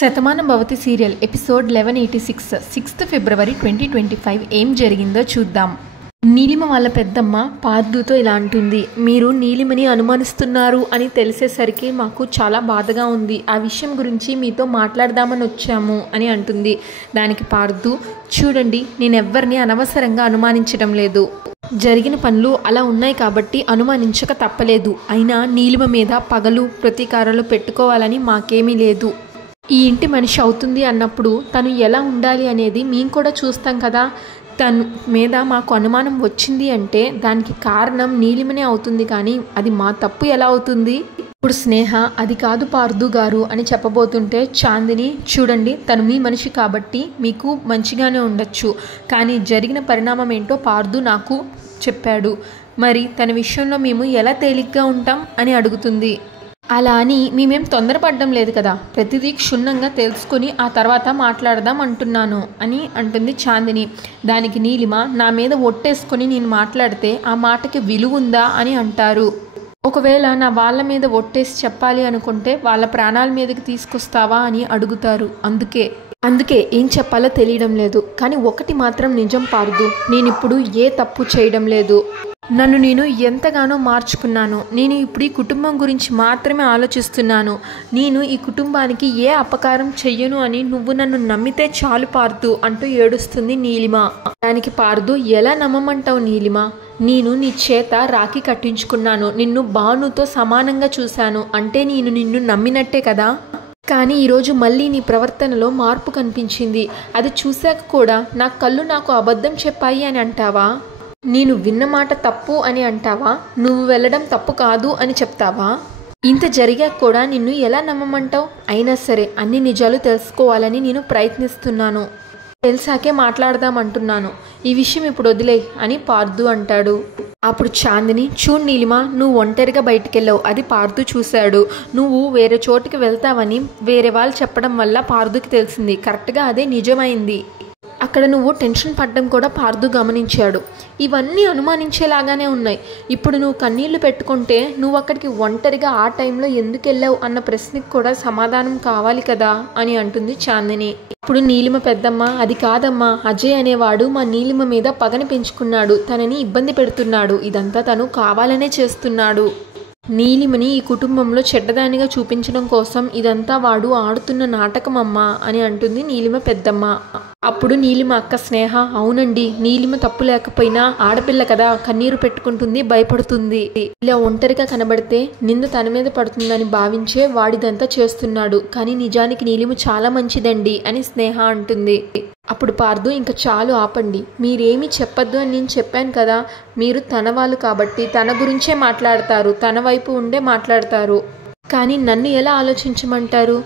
Shatamanam Bhavati serial episode 1186 6th ఫిబ్రవరి 2025 ఏం జరిగిందో చూద్దాం. నీలిమ వాళ్ళ పెద్దమ్మ పార్దుతో ఇలా అంటుంది, మీరు నీలిమని అనుమానిస్తున్నారు అని తెలిసేసరికి మాకు చాలా బాధగా ఉంది. ఆ విషయం గురించి మీతో మాట్లాడదామని వచ్చాము అని అంటుంది. దానికి పార్దు, చూడండి, నేనెవ్వరిని అనవసరంగా అనుమానించడం లేదు. జరిగిన పనులు అలా ఉన్నాయి కాబట్టి అనుమానించక తప్పలేదు. అయినా నీలిమ మీద పగలు ప్రతీకారాలు పెట్టుకోవాలని మాకేమీ లేదు. ఈ ఇంటి మనిషి అవుతుంది అన్నప్పుడు తను ఎలా ఉండాలి అనేది మేము కూడా చూస్తాం కదా. తను మీద మాకు అనుమానం వచ్చింది అంటే దానికి కారణం నీలిమనే అవుతుంది, కానీ అది మా తప్పు ఎలా అవుతుంది? ఇప్పుడు స్నేహ అది కాదు పార్దు గారు అని చెప్పబోతుంటే చాందిని, చూడండి, తను మీ మనిషి కాబట్టి మీకు మంచిగానే ఉండొచ్చు, కానీ జరిగిన పరిణామం ఏంటో పార్దు నాకు చెప్పాడు. మరి తన విషయంలో మేము ఎలా తేలిగ్గా ఉంటాం అని అడుగుతుంది. అలా అని మేమేం తొందరపడడం లేదు కదా, ప్రతిదీ క్షుణ్ణంగా తెలుసుకొని ఆ తర్వాత మాట్లాడదాం అంటున్నాను అని అంటుంది చాందిని. దానికి నీలిమ, నా మీద ఒట్టేసుకొని నేను మాట్లాడితే ఆ మాటకి విలువ ఉందా అని అంటారు. ఒకవేళ నా వాళ్ళ మీద ఒట్టేసి చెప్పాలి అనుకుంటే వాళ్ళ ప్రాణాల మీదకి తీసుకొస్తావా అని అడుగుతారు. అందుకే ఏం చెప్పాలో తెలియడం లేదు. కానీ ఒకటి మాత్రం నిజం పార్దు, నేనిప్పుడు ఏ తప్పు చేయడం లేదు. నన్ను నేను ఎంతగానో మార్చుకున్నాను. నేను ఇప్పుడు ఈ కుటుంబం గురించి మాత్రమే ఆలోచిస్తున్నాను. నేను ఈ కుటుంబానికి ఏ అపకారం చెయ్యను అని నువ్వు నన్ను నమ్మితే చాలు పార్దు అంటూ ఏడుస్తుంది నీలిమ. దానికి పార్దు, ఎలా నమ్మమంటావు నీలిమ? నేను నీ చేత రాఖీ కట్టించుకున్నాను, నిన్ను భానుతో సమానంగా చూశాను అంటే నేను నిన్ను నమ్మినట్టే కదా. కానీ ఈరోజు మళ్ళీ నీ ప్రవర్తనలో మార్పు కనిపించింది. అది చూశాక కూడా నా కళ్ళు నాకు అబద్ధం చెప్పాయి అని అంటావా? నేను విన్న మాట తప్పు అని అంటావా? నువ్వు వెళ్ళడం తప్పు కాదు అని చెప్తావా? ఇంత జరిగాక కూడా నిన్ను ఎలా నమ్మమంటావు? అయినా సరే అన్ని నిజాలు తెలుసుకోవాలని నేను ప్రయత్నిస్తున్నాను. తెలిసాకే మాట్లాడదామంటున్నాను. ఈ విషయం ఇప్పుడు వదిలే అని పార్దు అంటాడు. అప్పుడు చాందిని, చూడు నీలిమ, నువ్వు ఒంటరిగా బయటికెళ్ళావు, అది పార్దు చూశాడు. నువ్వు వేరే చోటుకి వెళ్తావని వేరే వాళ్ళు చెప్పడం వల్ల పార్దుకి తెలిసింది. కరెక్ట్గా అదే నిజమైంది. అక్కడ నువ్వు టెన్షన్ పడ్డం కూడా పార్దు గమనించాడు. ఇవన్నీ అనుమానించేలాగానే ఉన్నాయి. ఇప్పుడు నువ్వు కన్నీళ్లు పెట్టుకుంటే నువ్వు అక్కడికి ఒంటరిగా ఆ టైంలో ఎందుకు వెళ్ళావు అన్న ప్రశ్నకి కూడా సమాధానం కావాలి కదా అని అంటుంది చాందిని. ఇప్పుడు నీలిమ పెద్దమ్మ, అది కాదమ్మా, అజయ్ అనేవాడు మా నీలిమ మీద పగని పెంచుకున్నాడు, తనని ఇబ్బంది పెడుతున్నాడు, ఇదంతా తను కావాలనే చేస్తున్నాడు. నీలిమని ఈ కుటుంబంలో చెడ్డదానిగా చూపించడం కోసం ఇదంతా వాడు ఆడుతున్న నాటకమమ్మా అని అంటుంది నీలిమ పెద్దమ్మ. అప్పుడు నీలిమ అక్క స్నేహ, అవునండి, నీలిమ తప్పు లేకపోయినా ఆడపిల్ల కదా, కన్నీరు పెట్టుకుంటుంది, భయపడుతుంది. ఇలా ఒంటరిగా కనబడితే నింద తన మీద పడుతుందని భావించే వాడిదంతా చేస్తున్నాడు, కానీ నిజానికి నీలిమ చాలా మంచిదండి అని స్నేహ అంటుంది. అప్పుడు పార్దు, ఇంకా చాలు ఆపండి, మీరేమీ చెప్పొద్దు అని నేను చెప్పాను కదా. మీరు తన వాళ్ళు కాబట్టి తన గురించే మాట్లాడతారు, తన వైపు ఉండే మాట్లాడతారు, కానీ నన్ను ఎలా ఆలోచించమంటారు?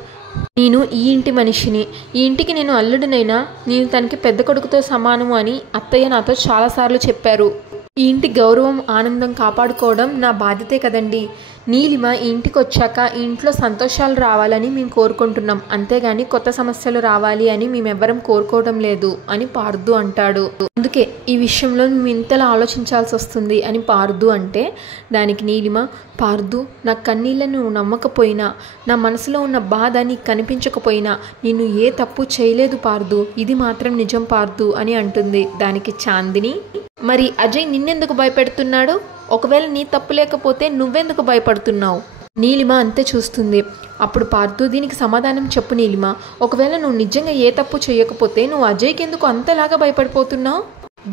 నేను ఈ ఇంటి మనిషిని, ఈ ఇంటికి నేను అల్లుడినైనా నేను తనకి పెద్ద కొడుకుతో సమానము అని అత్తయ్య నాతో చాలాసార్లు చెప్పారు. ఈ ఇంటి గౌరవం ఆనందం కాపాడుకోవడం నా బాధ్యతే కదండి. నీలిమ ఈ ఇంటికి వచ్చాక ఈ ఇంట్లో సంతోషాలు రావాలని మేము కోరుకుంటున్నాం, అంతేగాని కొత్త సమస్యలు రావాలి అని మేమెవ్వరం కోరుకోవడం లేదు అని పార్దు అంటాడు. అందుకే ఈ విషయంలో మేము ఇంతలా ఆలోచించాల్సి వస్తుంది అని పార్దు అంటే, దానికి నీలిమ, పార్దు, నా కన్నీళ్ళను నువ్వు నమ్మకపోయినా, నా మనసులో ఉన్న బాధ నీకు కనిపించకపోయినా నేను ఏ తప్పు చేయలేదు పార్దు, ఇది మాత్రం నిజం పార్దు అని అంటుంది. దానికి చాందిని, మరి అజయ్ నిన్నెందుకు భయపెడుతున్నాడు? ఒకవేళ నీ తప్పు లేకపోతే నువ్వెందుకు భయపడుతున్నావు? నీలిమ అంతే చూస్తుంది. అప్పుడు పార్దు, దీనికి సమాధానం చెప్పు నీలిమ, ఒకవేళ నువ్వు నిజంగా ఏ తప్పు చేయకపోతే నువ్వు అజయ్కి ఎందుకు అంతలాగా భయపడిపోతున్నావు?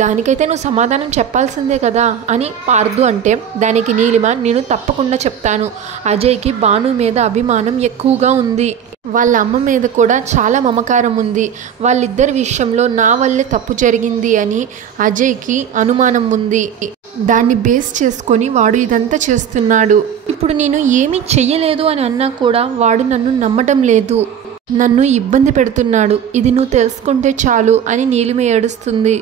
దానికైతే నువ్వు సమాధానం చెప్పాల్సిందే కదా అని పార్దు అంటే, దానికి నీలిమ, నేను తప్పకుండా చెప్తాను. అజయ్కి భాను మీద అభిమానం ఎక్కువగా ఉంది, వాళ్ళ అమ్మ మీద కూడా చాలా మమకారం ఉంది. వాళ్ళిద్దరి విషయంలో నా వల్లే తప్పు జరిగింది అని అజయ్కి అనుమానం ఉంది. దాన్ని బేస్ చేసుకొని వాడు ఇదంతా చేస్తున్నాడు. ఇప్పుడు నేను ఏమీ చెయ్యలేదు అని అన్నా కూడా వాడు నన్ను నమ్మటం లేదు, నన్ను ఇబ్బంది పెడుతున్నాడు. ఇది నువ్వు తెలుసుకుంటే చాలు అని నీలిమ ఏడుస్తుంది.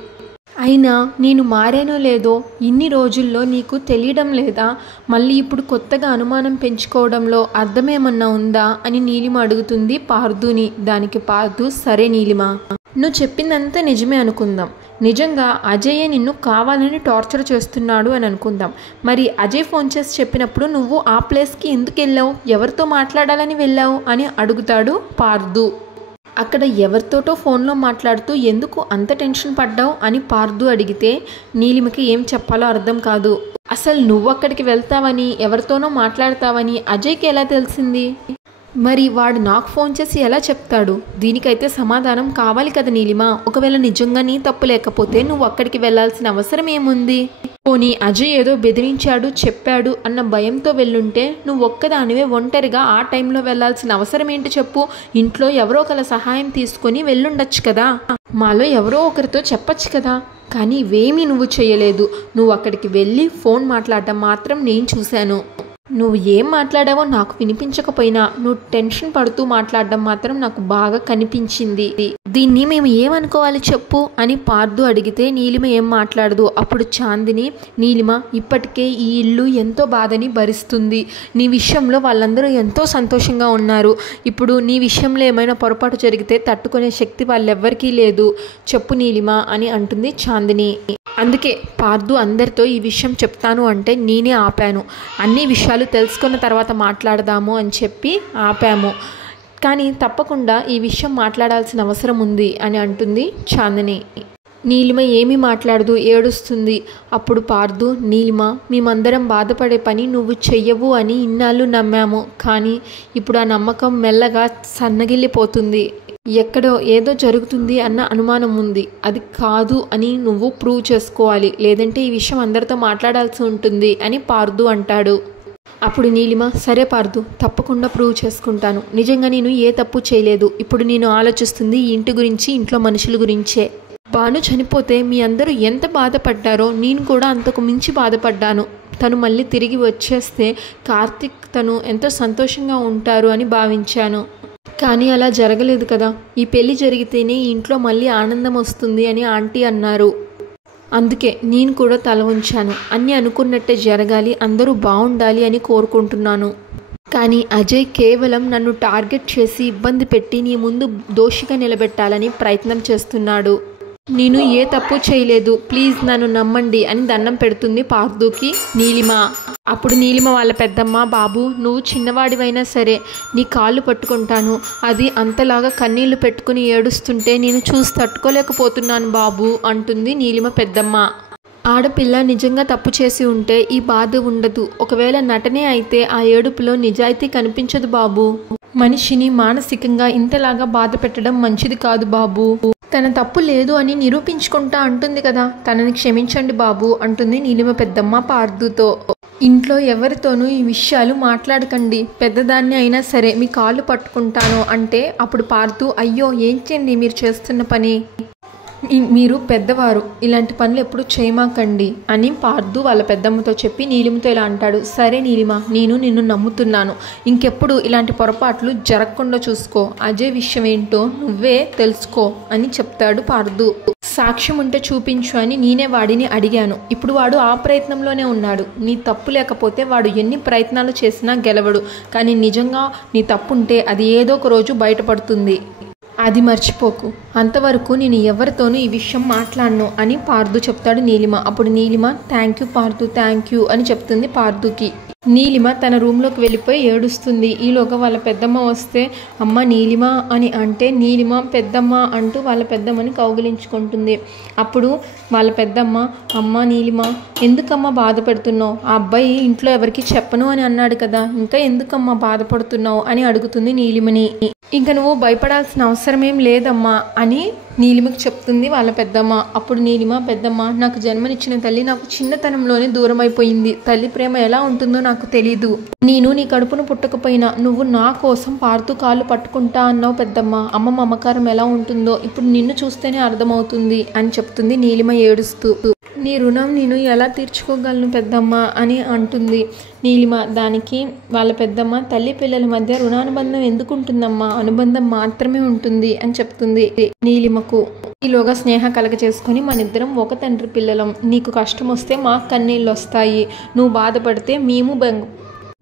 అయినా నేను మారానో లేదో ఇన్ని రోజుల్లో నీకు తెలియడం లేదా? మళ్ళీ ఇప్పుడు కొత్తగా అనుమానం పెంచుకోవడంలో అర్థమేమన్నా ఉందా అని నీలిమ అడుగుతుంది పార్దుని. దానికి పార్దు, సరే నీలిమ, నువ్వు చెప్పిందంతా నిజమే అనుకుందాం. నిజంగా అజయ్ నిన్ను కావాలని టార్చర్ చేస్తున్నాడు అని అనుకుందాం. మరి అజయ్ ఫోన్ చేసి చెప్పినప్పుడు నువ్వు ఆ ప్లేస్కి ఎందుకు వెళ్ళావు? ఎవరితో మాట్లాడాలని వెళ్ళావు అని అడుగుతాడు పార్దు. అక్కడ ఎవరితోటో ఫోన్లో మాట్లాడుతూ ఎందుకు అంత టెన్షన్ పడ్డావు అని పార్దు అడిగితే నీలిమకి ఏం చెప్పాలో అర్థం కాదు. అసలు నువ్వు అక్కడికి వెళ్తావని, ఎవరితోనో మాట్లాడతావని అజయ్కి ఎలా తెలిసింది? మరి వాడు నాకు ఫోన్ చేసి ఎలా చెప్తాడు? దీనికైతే సమాధానం కావాలి కదా నీలిమ. ఒకవేళ నిజంగా నీ తప్పు లేకపోతే నువ్వు అక్కడికి వెళ్లాల్సిన అవసరం ఏముంది? పోనీ అజయ్ ఏదో బెదిరించాడు, చెప్పాడు అన్న భయంతో వెళ్ళుంటే నువ్వు ఒక్కదానివే ఒంటరిగా ఆ టైంలో వెళ్లాల్సిన అవసరం ఏంటి చెప్పు? ఇంట్లో ఎవరో ఒకరి సహాయం తీసుకొని వెళ్ళుండొచ్చు కదా, మాలో ఎవరో ఒకరితో చెప్పచ్చు కదా. కానీ ఇవేమీ నువ్వు చేయలేదు. నువ్వు అక్కడికి వెళ్ళి ఫోన్ మాట్లాడటం మాత్రం నేను చూశాను. నువ్వు ఏం మాట్లాడావో నాకు వినిపించకపోయినా నువ్వు టెన్షన్ పడుతూ మాట్లాడడం మాత్రం నాకు బాగా కనిపించింది. దీన్ని మేము ఏమనుకోవాలి చెప్పు అని పార్దు అడిగితే నీలిమ ఏం మాట్లాడదు. అప్పుడు చాందిని, నీలిమ ఇప్పటికే ఈ ఇల్లు ఎంతో బాధని భరిస్తుంది. నీ విషయంలో వాళ్ళందరూ ఎంతో సంతోషంగా ఉన్నారు. ఇప్పుడు నీ విషయంలో ఏమైనా పొరపాటు జరిగితే తట్టుకునే శక్తి వాళ్ళెవ్వరికీ లేదు. చెప్పు నీలిమ అని అంటుంది చాందిని. అందుకే పార్దు అందరితో ఈ విషయం చెప్తాను అంటే నేనే ఆపాను. అన్ని విషయాలు తెలుసుకున్న తర్వాత మాట్లాడదాము అని చెప్పి ఆపాము. కానీ తప్పకుండా ఈ విషయం మాట్లాడాల్సిన అవసరం ఉంది అని అంటుంది చాందిని. నీలిమ ఏమీ మాట్లాడదు, ఏడుస్తుంది. అప్పుడు పార్దు, నీలిమ మేమందరం బాధపడే పని నువ్వు చెయ్యవు అని ఇన్నాళ్ళు నమ్మాము. కానీ ఇప్పుడు ఆ నమ్మకం మెల్లగా సన్నగిల్లిపోతుంది. ఎక్కడో ఏదో జరుగుతుంది అన్న అనుమానం ఉంది. అది కాదు అని నువ్వు ప్రూవ్ చేసుకోవాలి, లేదంటే ఈ విషయం అందరితో మాట్లాడాల్సి ఉంటుంది అని పార్దు అంటాడు. అప్పుడు నీలిమ, సరే పార్దు, తప్పకుండా ప్రూవ్ చేసుకుంటాను. నిజంగా నేను ఏ తప్పు చేయలేదు. ఇప్పుడు నేను ఆలోచిస్తుంది ఈ ఇంటి గురించి, ఇంట్లో మనుషుల గురించే. భాను చనిపోతే మీ అందరూ ఎంత బాధపడ్డారో నేను కూడా అంతకు మించి బాధపడ్డాను. తను మళ్ళీ తిరిగి వచ్చేస్తే కార్తిక్ తను ఎంతో సంతోషంగా ఉంటారు అని భావించాను. కానీ అలా జరగలేదు కదా. ఈ పెళ్లి జరిగితేనే ఈ ఇంట్లో మళ్ళీ ఆనందం వస్తుంది అని ఆంటీ అన్నారు. అందుకే నేను కూడా తల ఉంచాను. అన్నీ అనుకున్నట్టే జరగాలి, అందరూ బాగుండాలి అని కోరుకుంటున్నాను. కానీ అజయ్ కేవలం నన్ను టార్గెట్ చేసి ఇబ్బంది పెట్టి నీ ముందు దోషిగా నిలబెట్టాలని ప్రయత్నం చేస్తున్నాడు. నేను ఏ తప్పు చేయలేదు, ప్లీజ్ నన్ను నమ్మండి అని దండం పెడుతుంది పార్దుకి నీలిమ. అప్పుడు నీలిమ వాళ్ళ పెద్దమ్మ, బాబు నువ్వు చిన్నవాడివైనా సరే నీ కాళ్ళు పట్టుకుంటాను. అది అంతలాగా కన్నీళ్లు పెట్టుకుని ఏడుస్తుంటే నేను చూసి తట్టుకోలేకపోతున్నాను బాబు అంటుంది నీలిమ పెద్దమ్మ. ఆడపిల్ల నిజంగా తప్పు చేసి ఉంటే ఈ బాధ ఉండదు. ఒకవేళ నటనే అయితే ఆ ఏడుపులో నిజాయితీ కనిపించదు బాబు. మనిషిని మానసికంగా ఇంతలాగా బాధ పెట్టడం మంచిది కాదు బాబు. తన తప్పు లేదు అని నిరూపించుకుంటా అంటుంది కదా, తనని క్షమించండి బాబు అంటుంది నీలిమ పెద్దమ్మ పార్దుతో. ఇంట్లో ఎవరితోనూ ఈ విషయాలు మాట్లాడకండి, పెద్దదాన్ని అయినా సరే మీ కాళ్ళు పట్టుకుంటాను అంటే అప్పుడు పార్దు, అయ్యో ఏంటండి మీరు చేస్తున్న పని, మీరు పెద్దవారు, ఇలాంటి పనులు ఎప్పుడు చేయమాకండి అని పార్దు వాళ్ళ పెద్దమ్మతో చెప్పి నీలిమతో ఇలా అంటాడు. సరే నీలిమ, నేను నిన్ను నమ్ముతున్నాను. ఇంకెప్పుడు ఇలాంటి పొరపాట్లు జరగకుండా చూసుకో. అజయ్ విషయం ఏంటో నువ్వే తెలుసుకో అని చెప్తాడు పార్దు. సాక్ష్యం ఉంటే చూపించు అని నేనే వాడిని అడిగాను. ఇప్పుడు వాడు ఆ ప్రయత్నంలోనే ఉన్నాడు. నీ తప్పు లేకపోతే వాడు ఎన్ని ప్రయత్నాలు చేసినా గెలవడు. కానీ నిజంగా నీ తప్పు ఉంటే అది ఏదో ఒక రోజు బయటపడుతుంది, అది మర్చిపోకు. అంతవరకు నేను ఎవరితోనూ ఈ విషయం మాట్లాడను అని పార్దు చెప్తాడు నీలిమ. అప్పుడు Neelima, thank you Parthu, thank you అని చెప్తుంది పార్దుకి. నీలిమ తన రూమ్లోకి వెళ్ళిపోయి ఏడుస్తుంది. ఈలోగా వాళ్ళ పెద్దమ్మ వస్తే అమ్మ నీలిమ అని అంటే నీలిమ పెద్దమ్మ అంటూ వాళ్ళ పెద్దమ్మని కౌగిలించుకుంటుంది. అప్పుడు వాళ్ళ పెద్దమ్మ, అమ్మ నీలిమ ఎందుకమ్మా బాధపడుతున్నావు? ఆ అబ్బాయి ఇంట్లో ఎవరికి చెప్పను అని అన్నాడు కదా, ఇంకా ఎందుకమ్మా బాధపడుతున్నావు అని అడుగుతుంది నీలిమని. ఇంకా నువ్వు భయపడాల్సిన అవసరం ఏం లేదమ్మా అని నీలిమకి చెప్తుంది వాళ్ళ పెద్దమ్మ. అప్పుడు నీలిమ, పెద్దమ్మ నాకు జన్మనిచ్చిన తల్లి నాకు చిన్నతనంలోనే దూరం అయిపోయింది. తల్లి ప్రేమ ఎలా ఉంటుందో నాకు తెలీదు. నేను నీ కడుపును పుట్టకపోయినా నువ్వు నా కోసం పార్దు కాళ్ళు పట్టుకుంటా అన్నావు పెద్దమ్మ. అమ్మ మమకారం ఎలా ఉంటుందో ఇప్పుడు నిన్ను చూస్తేనే అర్థమవుతుంది అని చెప్తుంది నీలిమ ఏడుస్తూ. నీ రుణం నేను ఎలా తీర్చుకోగలను పెద్దమ్మ అని అంటుంది నీలిమ. దానికి వాళ్ళ పెద్దమ్మ, తల్లి పిల్లల మధ్య రుణానుబంధం ఎందుకు ఉంటుందమ్మా, అనుబంధం మాత్రమే ఉంటుంది అని చెప్తుంది నీలిమకు. ఈలోగా స్నేహ కలగ చేసుకుని మనిద్దరం ఒక తండ్రి పిల్లలం, నీకు కష్టం వస్తే మాకు కన్నీళ్ళు వస్తాయి, నువ్వు బాధపడితే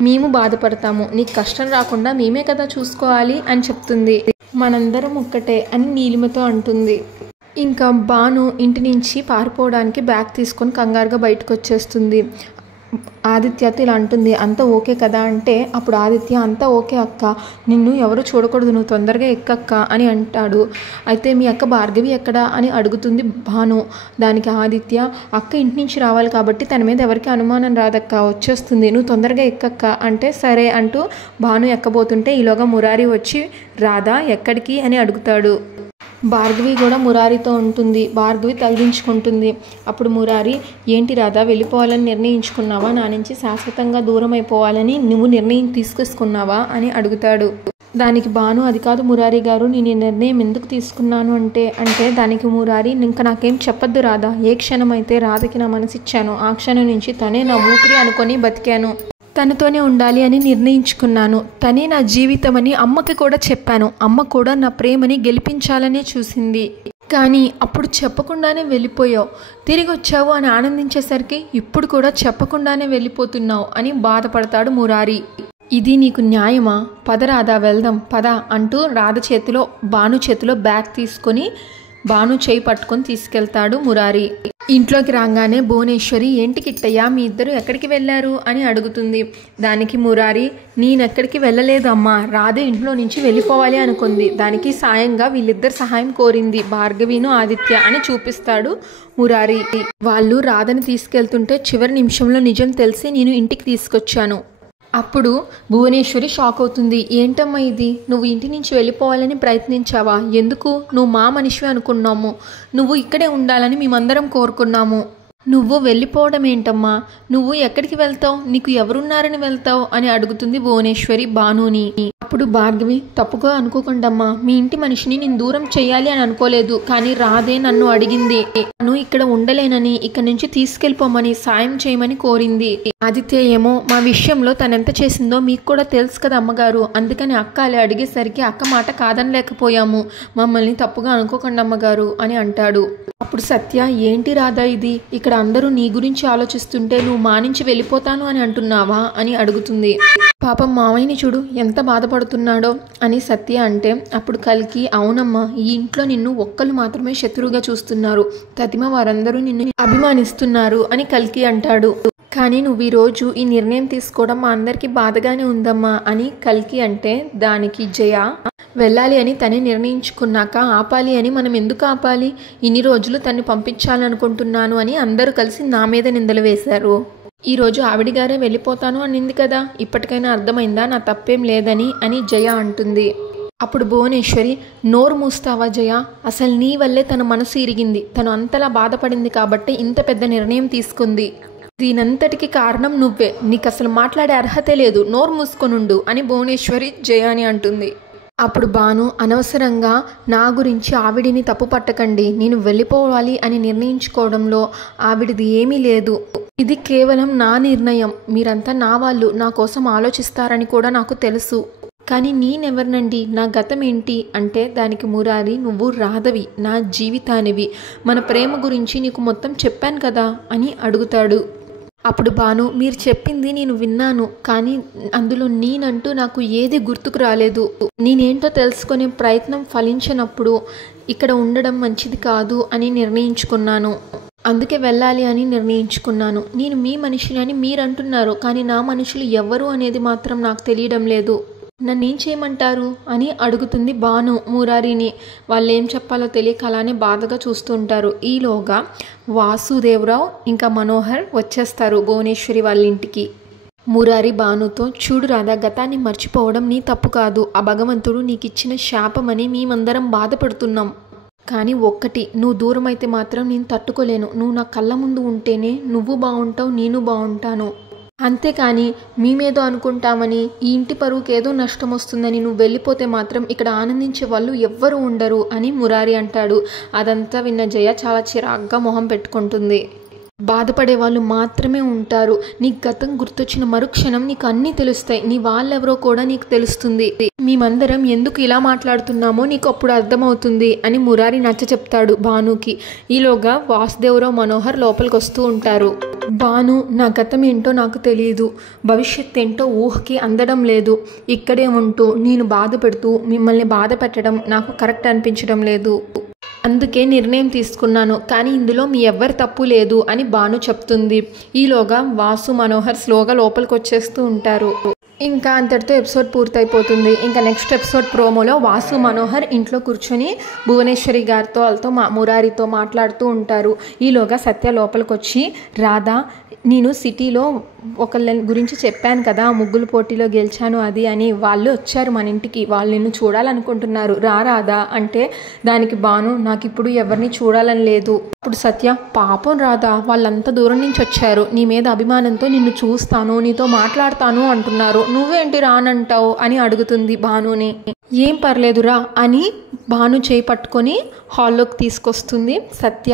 మేము బాధపడతాము, నీకు కష్టం రాకుండా మేమే కదా చూసుకోవాలి అని చెప్తుంది. మనందరం ఒక్కటే అని నీలిమతో అంటుంది. ఇంకా భాను ఇంటి నుంచి పారిపోవడానికి బ్యాగ్ తీసుకొని కంగారుగా బయటకు వచ్చేస్తుంది. ఆదిత్యతో ఇలా అంటుంది, అంతా ఓకే కదా అంటే అప్పుడు ఆదిత్య అంతా ఓకే అక్క, నిన్ను ఎవరు చూడకూడదు, నువ్వు తొందరగా ఎక్కక్క అని అంటాడు. అయితే మీ అక్క భార్గవి ఎక్కడా అని అడుగుతుంది భాను. దానికి ఆదిత్య, అక్క ఇంటి నుంచి రావాలి కాబట్టి తన మీద ఎవరికి అనుమానం రాదక్క, వచ్చేస్తుంది, నువ్వు తొందరగా ఎక్కక్క అంటే సరే అంటూ భాను ఎక్కబోతుంటే ఈలోగా మురారి వచ్చి రాధా ఎక్కడికి అని అడుగుతాడు. భార్గవి కూడా మురారితో ఉంటుంది. భార్గవి తగిలించుకుంటుంది. అప్పుడు మురారి, ఏంటి రాధా వెళ్ళిపోవాలని నిర్ణయించుకున్నావా, నా నుంచి శాశ్వతంగా దూరం అయిపోవాలని నువ్వు నిర్ణయం తీసుకొస్తున్నావా అని అడుగుతాడు. దానికి భాను, అది కాదు మురారి గారు, నేను ఈ నిర్ణయం ఎందుకు తీసుకున్నాను అంటే దానికి మురారి, ఇంకా నాకేం చెప్పొద్దు రాధా, ఏ క్షణం అయితే రాధకి నా మనసు ఇచ్చాను ఆ క్షణం నుంచి తనే నా ఊపిరి అనుకొని బతికాను, తనతోనే ఉండాలి అని నిర్ణయించుకున్నాను, తనే నా జీవితం అని అమ్మకి కూడా చెప్పాను, అమ్మ కూడా నా ప్రేమని గెలిపించాలనే చూసింది, కానీ అప్పుడు చెప్పకుండానే వెళ్ళిపోయావు, తిరిగి వచ్చావు అని ఆనందించేసరికి ఇప్పుడు కూడా చెప్పకుండానే వెళ్ళిపోతున్నావు అని బాధపడతాడు మురారి. ఇది నీకు న్యాయమా, పద రాధా వెళ్దాం పద అంటూ రాధ చేతిలో భాను చేతిలో బ్యాగ్ తీసుకొని భాను చేయి పట్టుకొని తీసుకెళ్తాడు మురారి. ఇంట్లోకి రాగానే భువనేశ్వరి, ఏంటి కిట్టయ్య మీ ఇద్దరు ఎక్కడికి వెళ్ళారు అని అడుగుతుంది. దానికి మురారి, నేనెక్కడికి వెళ్ళలేదు అమ్మా, రాధ ఇంట్లో నుంచి వెళ్ళిపోవాలి అనుకుంది, దానికి సాయంగా వీళ్ళిద్దరు సహాయం కోరింది, భార్గవిను ఆదిత్య అని చూపిస్తాడు మురారి. వాళ్ళు రాధని తీసుకెళ్తుంటే చివరి నిమిషంలో నిజం తెలిసి నేను ఇంటికి తీసుకొచ్చాను. అప్పుడు భువనేశ్వరి షాక్ అవుతుంది. ఏంటమ్మా ఇది, నువ్వు ఇంటి నుంచి వెళ్ళిపోవాలని ప్రయత్నించావా, ఎందుకు, నువ్వు మా మనిషివి అనుకున్నాము, నువ్వు ఇక్కడే ఉండాలని మేమందరం కోరుకున్నాము, నువ్వు వెళ్ళిపోవడం ఏంటమ్మా, నువ్వు ఎక్కడికి వెళ్తావు, నీకు ఎవరున్నారని వెళ్తావు అని అడుగుతుంది భువనేశ్వరి భానుని. అప్పుడు భార్గవి, తప్పుగా అనుకోకండమ్మా, మీ ఇంటి మనిషిని నేను దూరం చేయాలి అని అనుకోలేదు, కానీ రాధే నన్ను అడిగింది, నన్ను ఇక్కడ ఉండలేనని ఇక్కడి నుంచి తీసుకెళ్ళిపోమని సాయం చేయమని కోరింది. ఆదిత్య ఏమో మా విషయంలో తనెంత చేసిందో మీకు కూడా తెలుసు కదా అమ్మగారు, అందుకని అక్క అలా అడిగేసరికి అక్క మాట కాదనలేకపోయాము, మమ్మల్ని తప్పుగా అనుకోకండి అమ్మగారు అని అంటాడు. అప్పుడు సత్య, ఏంటి రాధా ఇది, ఇక్కడ అందరూ నీ గురించి ఆలోచిస్తుంటే నువ్వు మా నుంచి వెళ్ళిపోతాను అని అంటున్నావా అని అడుగుతుంది. పాపం మామయ్యని చూడు ఎంత బాధపడుతున్నాడో అని సత్య అంటే అప్పుడు కల్కి, అవునమ్మా, ఈ ఇంట్లో నిన్ను ఒక్కరు మాత్రమే శత్రువుగా చూస్తున్నారు, తతిమ వారందరూ నిన్ను అభిమానిస్తున్నారు అని కల్కి అంటాడు. కానీ నువ్వు ఈరోజు ఈ నిర్ణయం తీసుకోవడం మా అందరికీ బాధగానే ఉందమ్మా అని కల్కి అంటే దానికి జయ, వెళ్ళాలి అని తనే నిర్ణయించుకున్నాక ఆపాలి అని మనం ఎందుకు ఆపాలి, ఇన్ని రోజులు తన్ని పంపించాలనుకుంటున్నాను అని అందరూ కలిసి నా మీద నిందలు వేశారు, ఈరోజు ఆవిడిగారే వెళ్ళిపోతాను అనింది కదా, ఇప్పటికైనా అర్థమైందా నా తప్పేం లేదని అని జయ అంటుంది. అప్పుడు భువనేశ్వరి, నోరు మూస్తావా జయ, అసలు నీ వల్లే తన మనసు ఇరిగింది, తను అంతలా బాధపడింది కాబట్టి ఇంత పెద్ద నిర్ణయం తీసుకుంది, దీనంతటికి కారణం నువ్వే, నీకు అసలు మాట్లాడే అర్హతే లేదు, నోరు మూసుకొనుండు అని భువనేశ్వరి జయాని అంటుంది. అప్పుడు భాను, అనవసరంగా నా గురించి ఆవిడిని తప్పు పట్టకండి, నేను వెళ్ళిపోవాలి అని నిర్ణయించుకోవడంలో ఆవిడిది ఏమీ లేదు, ఇది కేవలం నా నిర్ణయం, మీరంతా నా వాళ్ళు, నా కోసం ఆలోచిస్తారని కూడా నాకు తెలుసు, కానీ నేనెవరినండి, నా గతం ఏంటి అంటే దానికి మురారి, నువ్వు రాధవి, నా జీవితానివి, మన ప్రేమ గురించి నీకు మొత్తం చెప్పాను కదా అని అడుగుతాడు. అప్పుడు భాను, మీరు చెప్పింది నేను విన్నాను, కానీ అందులో నేనంటూ నాకు ఏది గుర్తుకు రాలేదు, నేనేంటో తెలుసుకునే ప్రయత్నం ఫలించినప్పుడు ఇక్కడ ఉండడం మంచిది కాదు అని నిర్ణయించుకున్నాను, అందుకే వెళ్ళాలి అని నిర్ణయించుకున్నాను, నేను మీ మనిషిని అని మీరు అంటున్నారు, కానీ నా మనుషులు ఎవరు అనేది మాత్రం నాకు తెలియడం లేదు, నన్నేం చేయమంటారు అని అడుగుతుంది భాను మురారిని. వాళ్ళు ఏం చెప్పాలో తెలియక అలానే బాధగా చూస్తుంటారు. ఈలోగా వాసుదేవరావు ఇంకా మనోహర్ వచ్చేస్తారు భువనేశ్వరి వాళ్ళ ఇంటికి. మురారి భానుతో, చూడు రాధా, గతాన్ని మర్చిపోవడం నీ తప్పు కాదు, ఆ భగవంతుడు నీకు ఇచ్చిన శాపమని మేమందరం బాధపడుతున్నాం, కానీ ఒక్కటి, నువ్వు దూరం అయితే మాత్రం నేను తట్టుకోలేను, నువ్వు నా కళ్ళ ముందు ఉంటేనే నువ్వు బాగుంటావు, నేను బాగుంటాను, అంతేకాని మేమేదో అనుకుంటామని ఈ ఇంటి పరువుకి ఏదో నష్టం వస్తుందని నువ్వు వెళ్ళిపోతే మాత్రం ఇక్కడ ఆనందించే వాళ్ళు ఎవ్వరూ ఉండరు అని మురారి అంటాడు. అదంతా విన్న జయ చాలా చిరాగ్గా మొహం పెట్టుకుంటుంది. బాధపడే వాళ్ళు మాత్రమే ఉంటారు, నీకు గతం గుర్తొచ్చిన మరుక్షణం నీకు అన్నీ తెలుస్తాయి, నీ వాళ్ళెవరో కూడా నీకు తెలుస్తుంది, మేమందరం ఎందుకు ఇలా మాట్లాడుతున్నామో నీకు అప్పుడు అర్థమవుతుంది అని మురారి నచ్చ చెప్తాడు భానుకి. ఈలోగా వాసుదేవరావు మనోహర్ లోపలికి వస్తూ ఉంటారు. భాను, నా గతం ఏంటో నాకు తెలియదు, భవిష్యత్ ఏంటో ఊహకి అందడం లేదు, ఇక్కడే ఉంటూ నేను బాధ పెడుతూ మిమ్మల్ని బాధ పెట్టడం నాకు కరెక్ట్ అనిపించడం లేదు అందుకే నిర్ణయం తీసుకున్నాను, కానీ ఇందులో మీ ఎవ్వరి తప్పు లేదు అని భాను చెప్తుంది. ఈలోగా వాసు మనోహర్ స్లోగా లోపలికి వచ్చేస్తూ ఉంటారు. ఇంకా అంతటితో ఎపిసోడ్ పూర్తయిపోతుంది. ఇంకా నెక్స్ట్ ఎపిసోడ్ ప్రోమోలో వాసు మనోహర్ ఇంట్లో కూర్చొని భువనేశ్వరి గారితో వాళ్ళతో మురారితో మాట్లాడుతూ ఉంటారు. ఈలోగా సత్య లోపలికి వచ్చి, రాధా నేను సిటీలో ఒకళ్ళ గురించి చెప్పాను కదా, ముగ్గులు పోటీలో గెలిచాను అది అని, వాళ్ళు వచ్చారు మన ఇంటికి, వాళ్ళు నిన్ను చూడాలనుకుంటున్నారు, రాధా అంటే దానికి భాను నాకు ఇప్పుడు ఎవరిని చూడాలని లేదు. అప్పుడు సత్య, పాపం రాధా వాళ్ళంత దూరం నుంచి వచ్చారు, నీ మీద అభిమానంతో నిన్ను చూస్తాను, నీతో మాట్లాడతాను అంటున్నారు, నువ్వేంటి రానంటావు అని అడుగుతుంది భానుని. ఏం పర్లేదురా అని భాను చేయి పట్టుకొని హాల్లోకి తీసుకొస్తుంది సత్య.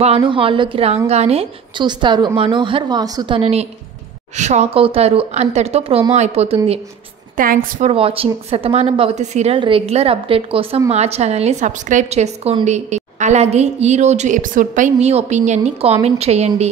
భాను హాల్లోకి రాగానే చూస్తారు మనోహర్ వాసు తనని. షాక్ అవుతారు. అంతటితో ప్రోమో అయిపోతుంది. Thanks for watching. Shatamanam Bhavati serial regular update కోసం మా ఛానల్ని సబ్స్క్రైబ్ చేసుకోండి. అలాగే ఈరోజు ఎపిసోడ్పై మీ ఒపీనియన్ని కామెంట్ చేయండి.